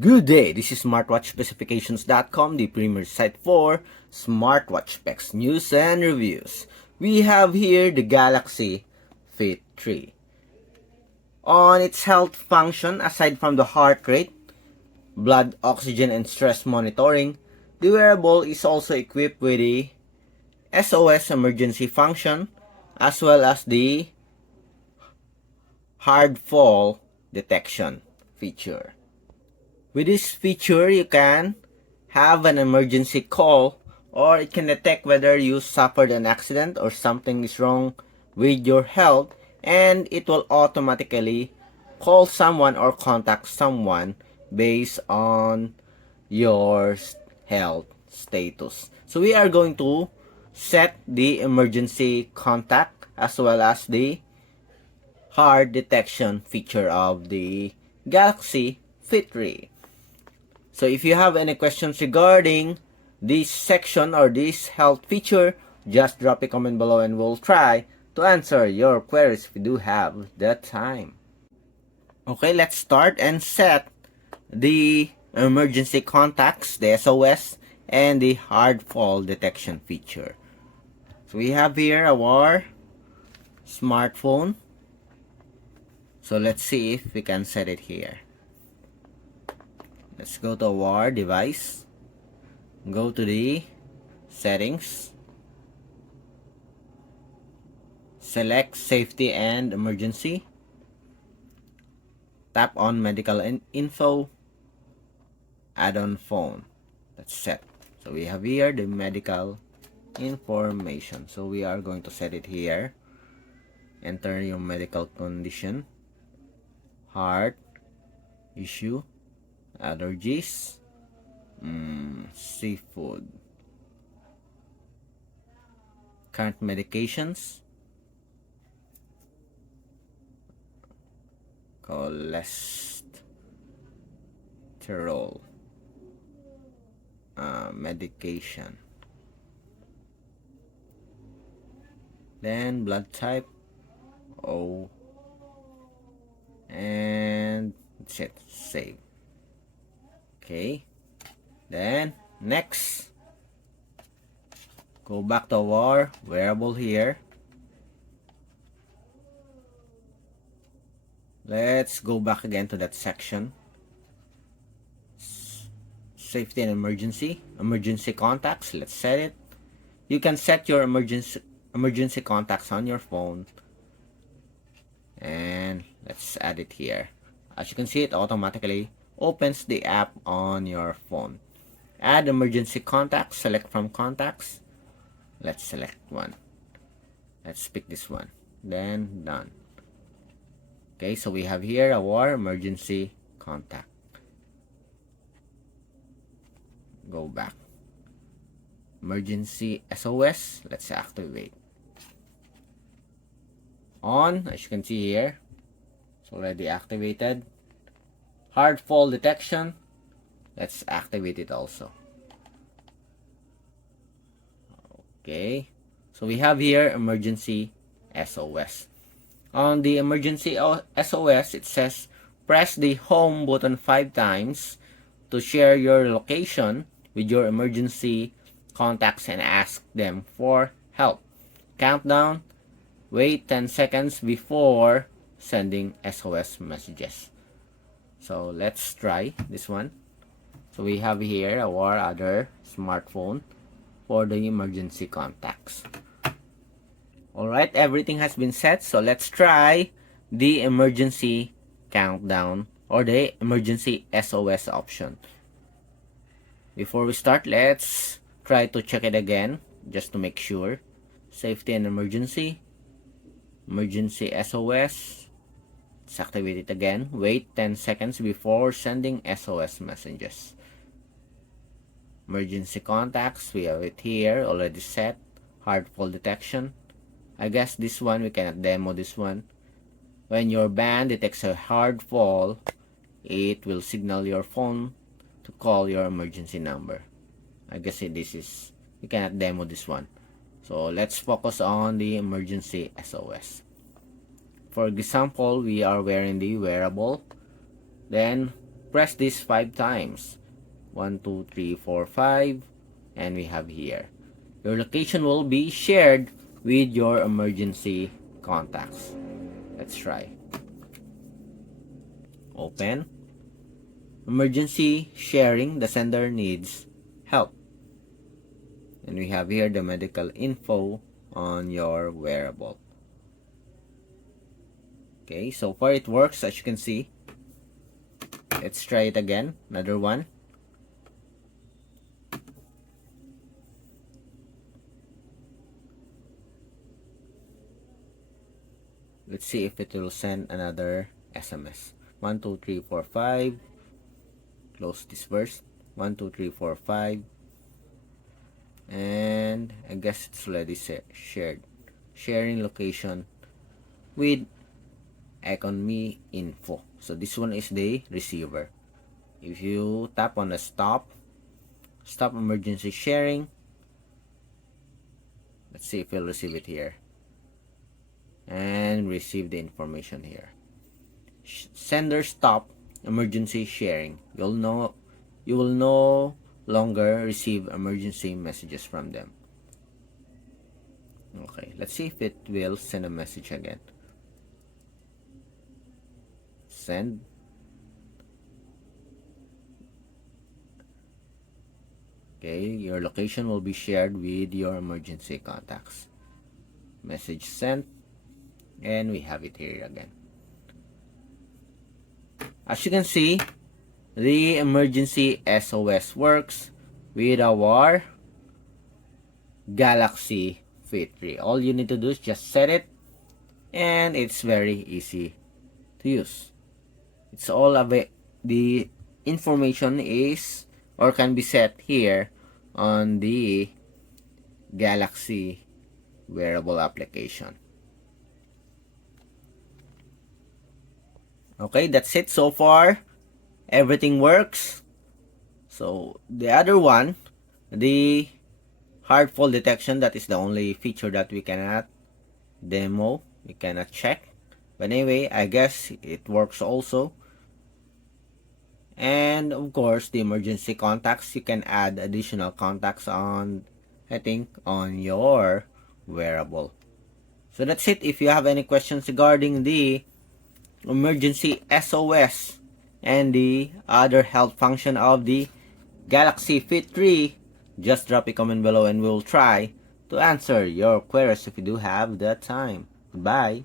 Good day, this is smartwatchspecifications.com, the premier site for smartwatch specs, news, and reviews. We have here the Galaxy Fit 3. On its health function, aside from the heart rate, blood oxygen, and stress monitoring, the wearable is also equipped with the SOS emergency function, as well as the hard fall detection feature. With this feature, you can have an emergency call, or it can detect whether you suffered an accident or something is wrong with your health, and it will automatically call someone or contact someone based on your health status. So we are going to set the emergency contact as well as the hard detection feature of the Galaxy Fit 3. So if you have any questions regarding this section or this health feature, just drop a comment below and we'll try to answer your queries if you do have the time. Okay, let's start and set the emergency contacts, the SOS, and the hard fall detection feature. So we have here our smartphone. So let's see if we can set it here. Let's go to our device, go to the settings, select safety and emergency, tap on medical info, add on phone. That's set. So we have here the medical information. So we are going to set it here. Enter your medical condition, heart issue, allergies, seafood, current medications, cholesterol, medication, then blood type, O, and that's it. Save. Okay, then next, go back to our wearable here. Let's go back again to that section, safety and emergency contacts. Let's set it. You can set your emergency contacts on your phone, and let's add it here. As you can see, it automatically opens the app on your phone. Add emergency contacts, select from contacts. Let's select one. Let's pick this one, then done. Okay, so we have here our emergency contact. Go back. Emergency SOS, let's activate. On, as you can see here, it's already activated. Hard fall detection, let's activate it also. Okay, so we have here emergency SOS. On the emergency SOS, it says press the home button 5 times to share your location with your emergency contacts and ask them for help. Countdown, wait 10 seconds before sending SOS messages. So let's try this one. So we have here our other smartphone for the emergency contacts. Alright, everything has been set. So let's try the emergency countdown or the emergency SOS option. Before we start, let's try to check it again just to make sure. Safety and emergency SOS. Let's activate it again. Wait 10 seconds before sending SOS messages. Emergency contacts, we have it here already set. Hard fall detection. I guess this one we cannot demo this one. When your band detects a hard fall, it will signal your phone to call your emergency number. I guess we cannot demo this one. So let's focus on the emergency SOS. For example, we are wearing the wearable. Then press this 5 times. 1, 2, 3, 4, 5. And we have here. Your location will be shared with your emergency contacts. Let's try. Open. Emergency sharing. The sender needs help. And we have here the medical info on your wearable. Okay, so far it works, as you can see. Let's try it again. Another one. Let's see if it will send another SMS. 1, 2, 3, 4, 5. Close this first. 1, 2, 3, 4, 5. And I guess it's already shared. Sharing location with economy info. So this one is the receiver. If you tap on the stop emergency sharing, let's see if you'll receive it here. And receive the information here. Sender stop emergency sharing. You will no longer receive emergency messages from them. Okay, let's see if it will send a message again. Send. Okay, your location will be shared with your emergency contacts. Message sent. And we have it here again. As you can see, the emergency SOS works with our Galaxy Fit 3. All you need to do is just set it, and it's very easy to use. It's all of it. The information is or can be set here on the Galaxy wearable application. Okay, that's it so far. Everything works. So the other one, the hard fall detection, that is the only feature that we cannot demo, we cannot check. But anyway, I guess it works also. And of course, the emergency contacts, you can add additional contacts on, I think, on your wearable. So that's it. If you have any questions regarding the emergency SOS and the other health function of the Galaxy Fit 3, just drop a comment below and we'll try to answer your queries if you do have the time. Goodbye.